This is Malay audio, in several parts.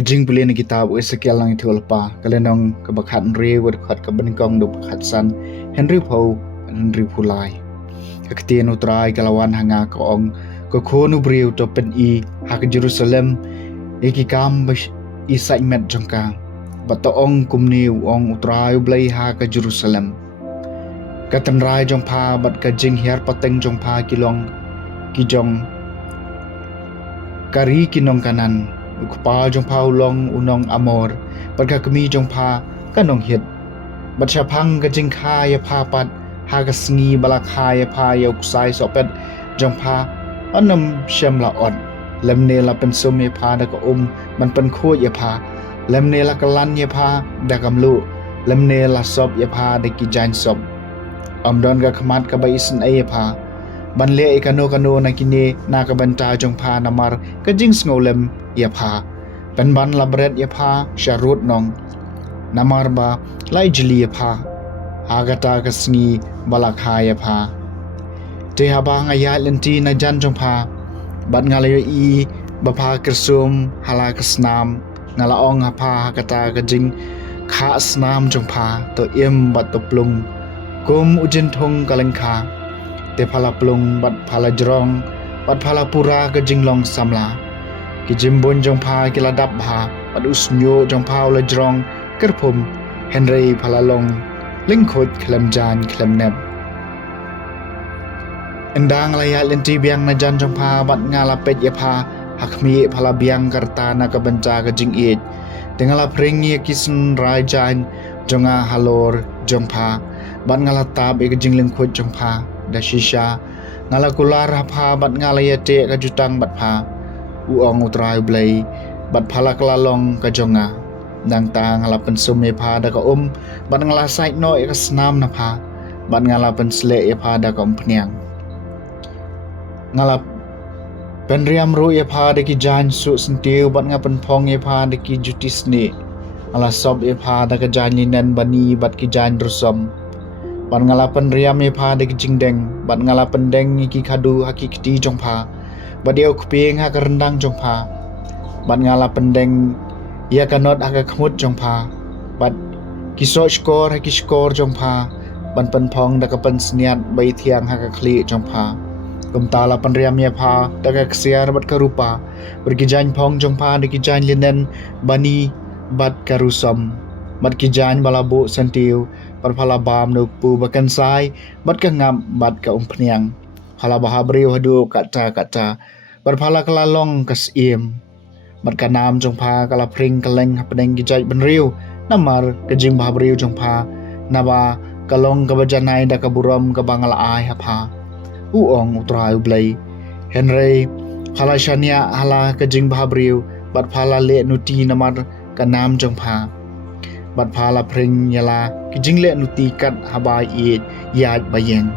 Kajing boleh ni kitab Ezekiel lang itu lepa kalenong kebakat rew dekat kebenikong do bekatsan Henry Pau Henry Pulai kaktian utrai kalawan hanga koong kokonu brew to pen I hak Jerusalem iki kam isai met jongka batoong kumni ong utrai blai ha ke Jerusalem katan rai jongpa bat kajing hiar pateng jongpa kilong kijong kari kinong kanan Ukpa jong pa ulong unong amor Badka kami jong pa kanong hit Bad syapang gajing kaya papat Haga sengi balak kaya pa ya uksai sopet jong pa Anam syam laot Lemne la pensum ya pa daga Man penko ya pa Lemne la kalan ya pa daga mlu Lemne la sop ya pa daki jan sop Don ga kamat kabaisen ay ya pa Banle ikano na kini nakabanta jong pa namar kajing ngolem ia pa penban labret ia pa syarut nong namar ba lai jeli ia pa agata kasngi balak ha ia pa te habang ayat lenti na jan jong pa bat ngalayo I bapa kersum hala kesnam ngalaong apa kata kajing kha snam jong pa to im bat to plung kum ujin thong kalengkha te phala plung bat phala jrong bat phala pura ke jinglong samla ki jimbon jong pha ki ladap bha bat usnyo jong pha la jrong kerphum Henry phala long lingkhot khlem jan khlem nep endang laya lenti biang na jan jong pha bat ngala pet ya pha hakmi phala biang karta na ka banca ka jing it tengala pringi kisen rai jan jonga halor jong pha bat ngala tab e ka jing lingkhot jong pha da shisha ngala kular pha bat ngala yate ka jutang bat pha uong utrai blai bat phala klalong ka jonga nang ta ngala pensum e pha da ka bat ngala sait no e ka snam na pha bat ngala pensle e pha da ka pniang ngala penriam ru e pha de ki jan su sentiu bat ngapen phong e pha de ki jutis ni ngala sob e pha da ka jan linan bani bat ki jan rusom Ban ngalapan riam ye pa de jingdeng ban ngalapan deng iki kadu hakikti jong pa badio kuping ha rendang jong pa ban ngalapan deng ya kanot aga kmut jong pa bat kiso skor haki skor jong pa ban penpong da kapan sniat bai thiang ha ka khli jong pa kumtala pan riam ye pa da ka ksiar bat karupa bergijan pong jong pa de kijan linen bani bat karusom bat kijan balabu sentiu par phala bam no pu bakan sai bat ka ngam bat ka pniang phala bahabriu hadu kata par phala kalalong kas im bat ka nam jong pha kala pring kaleng hapdeng gijai benriu namar ka jing bahabriu jong pha naba kalong ka bajanai da ka buram ka bangala ai hapha uong utrai blai Henry phala shania hala ka jing bahabriu bat phala le nuti namar ka nam jong pha bat phala pring yala kijing le nuti kat habai it yaj bayeng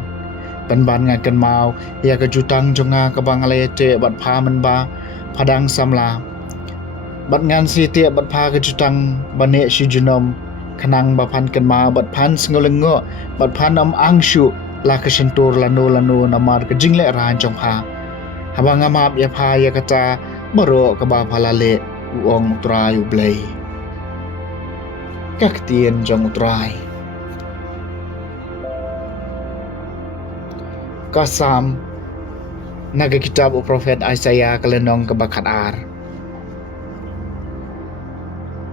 ban ngakan mau ya ka jutang jonga ka bangale te bat pha man ba phadang samla bat ngan si te bat pha ka jutang bane shi junom khanang ba phan kan ma bat phan sngolenggo bat phan am angshu la ka sentur lano namar ka jingle ran jong pha habanga map ya pha ya kata baro ka ba phala le uong utrai blai Kaktian jong utrai Kasam naga kitab o Prophet Isaiah kalenong kabakat ar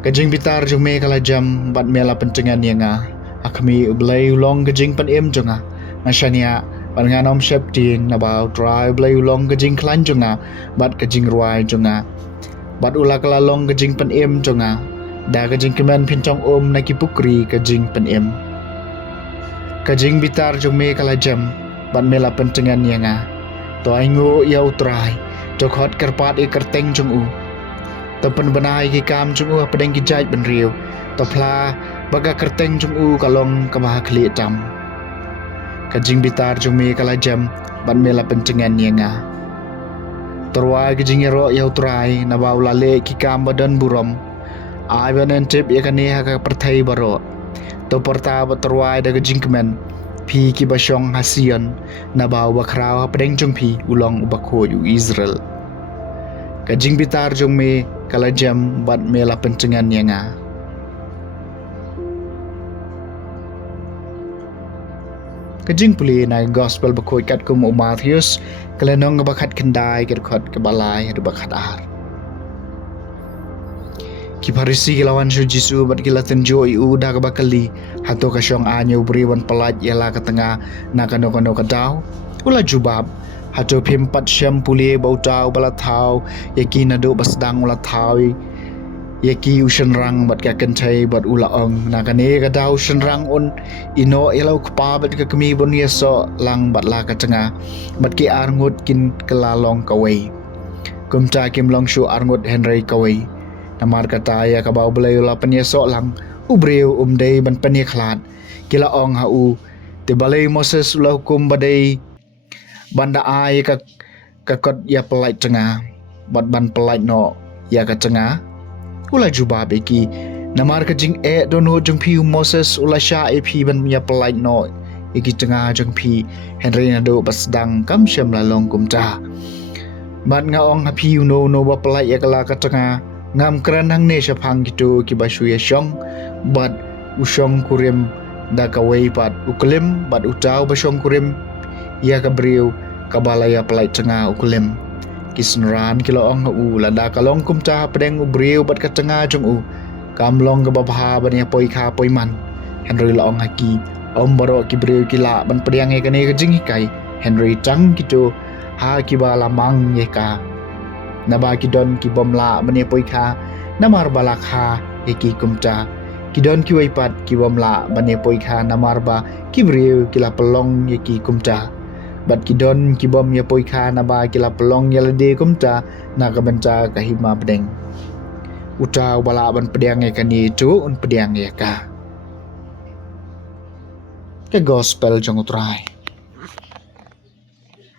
Kajing bitar jong me kalajam bat mela pentengan yanga akmi ublay ulong kajing pan jonga nasyania ban nganom shepting nabaw try ublay ulong kajing klan jonga bat kajing ruai jonga bat ula kalalong kajing pan jonga da kajing kemen pincong na kipukri kajing penem kajing bitar jong me kalajam ban mela pentengan yanga to aingu ya utrai to khot karpat kerteng jong to pen benai ki kam jong pedeng ki jai benriu to pla baga kerteng jong kalong kabah khli tam kajing bitar jong me kalajam ban mela pentengan yanga terwa kajing ro ya utrai na baula le ki kam badan burom ai banen tip ya kani ha ka perthai baro to porta batrwai da jingkmen phi ki basyong hasian na baw bakraw pedeng jong phi ulong ubakho yu Israel ka jing bitar jong me kalajam bat mela pencengan yang kajing puli na gospel bakoi kat kum Matthews kalenong bakat kendai kat khot ke balai adu bakat ar ki Farisi kilawan su Jisu bat kila tenjo iu dah ka bakali hato ka syong anyo beriwan pelat ialah ka tengah na kano kadau ula jubab hato pimpat syam puli bau tau bala tau yaki nado basdang ula tau yaki usen rang bat ka kentai bat ula ong na kane kadau usen rang on ino elau kpa bat ka kemi bon yeso lang bat la ka tengah bat ki arngut kin kelalong kawai kumta kim long shu arngut Henry kawai namar kata ya ka bau belai ula penyeso lang ubreu umdei ban penie khlat kila ong hau te balai Moses ula hukum badai banda ai ka kot ya pelai tengah bat ban pelai no ya ka tengah ula juba beki namar ka jing don ho jung pi Moses ula sha pi ban ya pelai no iki tengah jung pi Henry na do basdang kam syam lalong kumta bat nga ong ha pi no ba pelai ya kala ka tengah ngam keranang ne syapang gitu ki basu ya syong bat usyong kurim da kawai pat uklim bat utau basyong kurim ya ka beriu kabalaya pelai tengah ukulim kisnran kilo ong u lada kalong kumta pedeng ubriu bat ka tengah jong u kamlong ka babha ban ya poi kha poi man Henry la ong haki om baro ki beriu kila ban pedang e kane ka jing kai Henry tang gitu ha ki ba lamang ye ka naba kidon ki bomla bani poika namar balakha eki kumta kidon ki waipat ki bomla bani poika namar ba kibriu kila pelong eki kumta bat kidon ki bom ya poika naba kila pelong yalade kumta na kabanta kahima pedeng uta bala ban pedang ekani tu un pedang ya ka ke gospel jong utrai